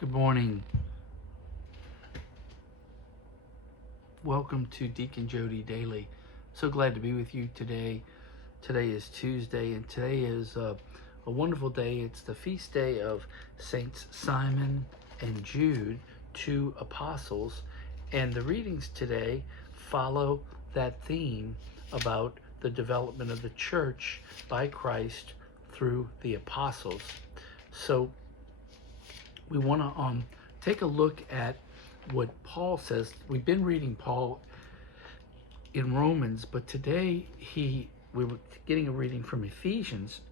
Good morning. Welcome to Deacon Jody Daily. So glad to be with you today. Today is Tuesday, and today is a wonderful day. It's the feast day of Saints Simon and Jude, two apostles. And the readings today follow that theme about the development of the church by Christ through the apostles. So we want to take a look at what Paul says. We've been reading Paul in Romans, but today we were getting a reading from Ephesians,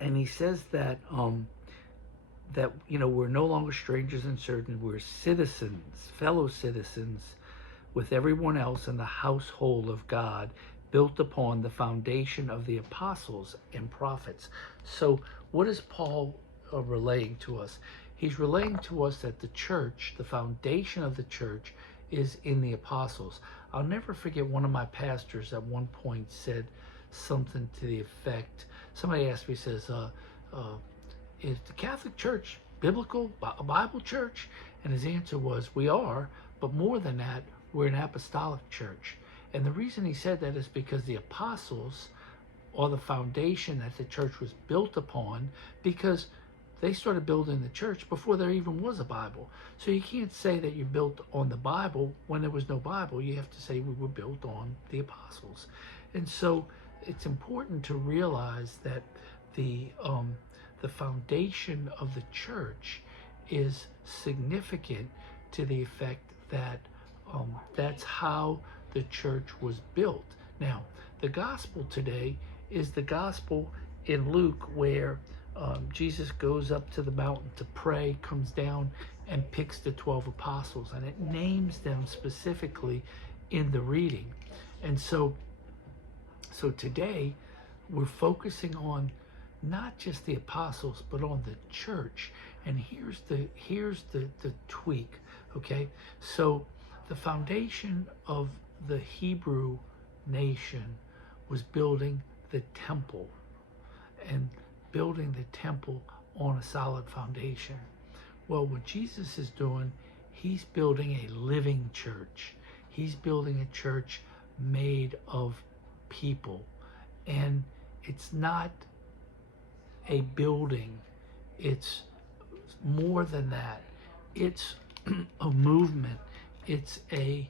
and he says that we're no longer strangers and sojourners, we're citizens, fellow citizens with everyone else in the household of God, built upon the foundation of the apostles and prophets. So what is Paul relaying to us? He's relaying to us that the church, the foundation of the church, is in the apostles. I'll never forget one of my pastors at one point said something to the effect, somebody asked me, says, is the Catholic Church biblical, a Bible church? And his answer was, we are, but more than that, we're an apostolic church. And the reason he said that is because the apostles are the foundation that the church was built upon, because they started building the church before there even was a Bible. So you can't say that you're built on the Bible when there was no Bible. You have to say we were built on the apostles. And so it's important to realize that the foundation of the church is significant to the effect that that's how the church was built. Now, the gospel today is the gospel in Luke, where Jesus goes up to the mountain to pray, comes down and picks the 12 apostles, and it names them specifically in the reading. And so today we're focusing on not just the apostles, but on the church. And here's the tweak, okay? So the foundation of the Hebrew nation was building the temple, and building the temple on a solid foundation. Well, what Jesus is doing, he's building a living church. He's building a church made of people. And it's not a building, it's more than that. It's a movement. It's a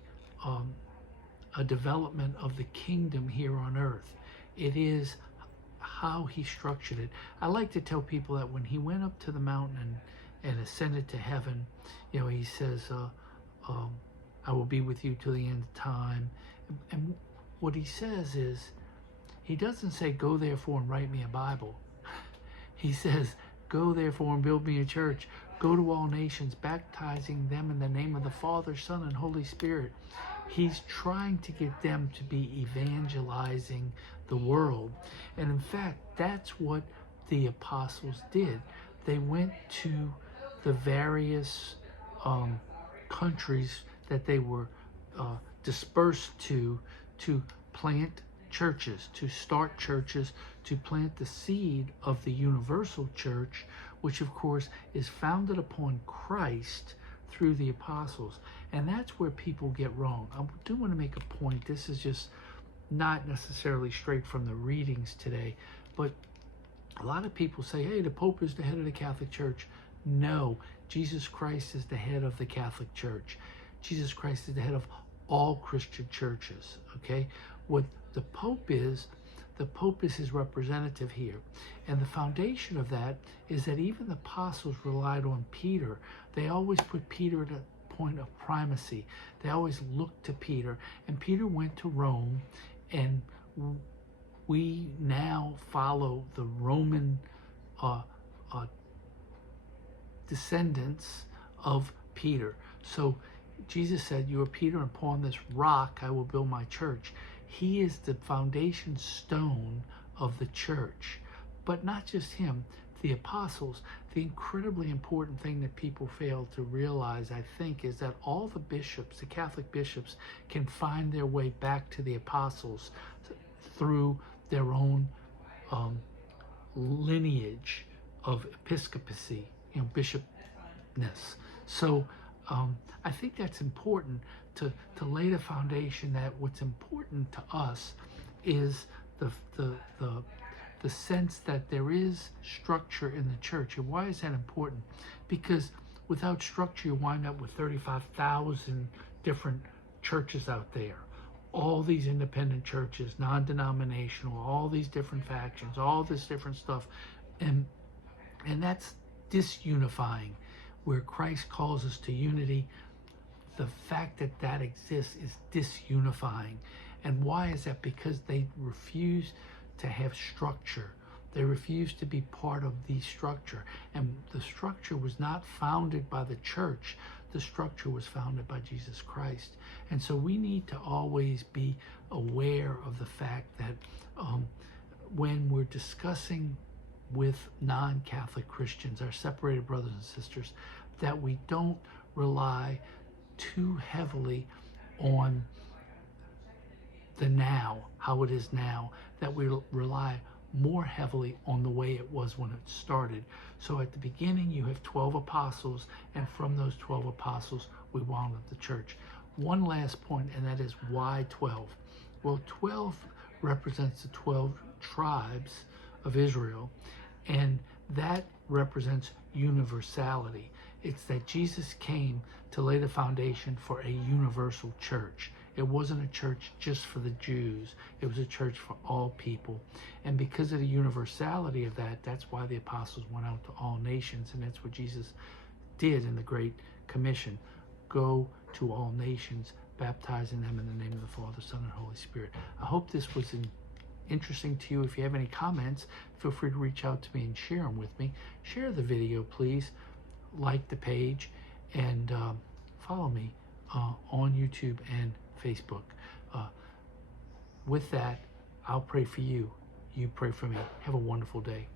development of the kingdom here on earth. It is how he structured it. I like to tell people that when he went up to the mountain and ascended to heaven, he says, I will be with you till the end of time. And what he says is, he doesn't say, go therefore and write me a Bible. He says, go therefore and build me a church. Go to all nations, baptizing them in the name of the Father, Son, and Holy Spirit. He's trying to get them to be evangelizing the world. And in fact, that's what the apostles did. They went to the various countries that they were dispersed to plant churches, to start churches, to plant the seed of the universal church, which of course is founded upon Christ through the apostles. And that's where people get wrong. I do want to make a point. This is just not necessarily straight from the readings today, but a lot of people say, hey, the Pope is the head of the Catholic Church. No, Jesus Christ is the head of the Catholic Church. Jesus Christ is the head of all Christian churches, okay? What the Pope is his representative here. And the foundation of that is that even the apostles relied on Peter. They always put Peter at a point of primacy. They always looked to Peter. And Peter went to Rome, and we now follow the Roman descendants of Peter. So Jesus said, you are Peter, and upon this rock I will build my church. He is the foundation stone of the church. But not just him, the apostles. The incredibly important thing that people fail to realize, I think, is that all the bishops, the Catholic bishops, can find their way back to the apostles through their own lineage of episcopacy, bishop So I think that's important to lay the foundation that what's important to us is the, the, the, the sense that there is structure in the church. And why is that important? Because without structure, you wind up with 35,000 different churches out there. All these independent churches, non-denominational, all these different factions, all this different stuff. And that's disunifying. Where Christ calls us to unity, the fact that that exists is disunifying. And why is that? Because they refuse to have structure. They refuse to be part of the structure. And the structure was not founded by the church. The structure was founded by Jesus Christ. And so we need to always be aware of the fact that when we're discussing with non-Catholic Christians, our separated brothers and sisters, that we don't rely too heavily on the now, how it is now, that we rely more heavily on the way it was when it started. So at the beginning, you have 12 apostles, and from those 12 apostles, we wound up the church. One last point, and that is why 12? Well, 12 represents the 12 tribes of Israel, and that represents universality. It's that Jesus came to lay the foundation for a universal church. It wasn't a church just for the Jews. It was a church for all people. And because of the universality of that, that's why the apostles went out to all nations, and that's what Jesus did in the Great Commission. Go to all nations, baptizing them in the name of the Father, Son, and Holy Spirit. I hope this was interesting to you. If you have any comments, feel free to reach out to me and share them with me. Share the video, please. Like the page, and follow me on YouTube and Facebook. With that, I'll pray for you. You pray for me. Have a wonderful day.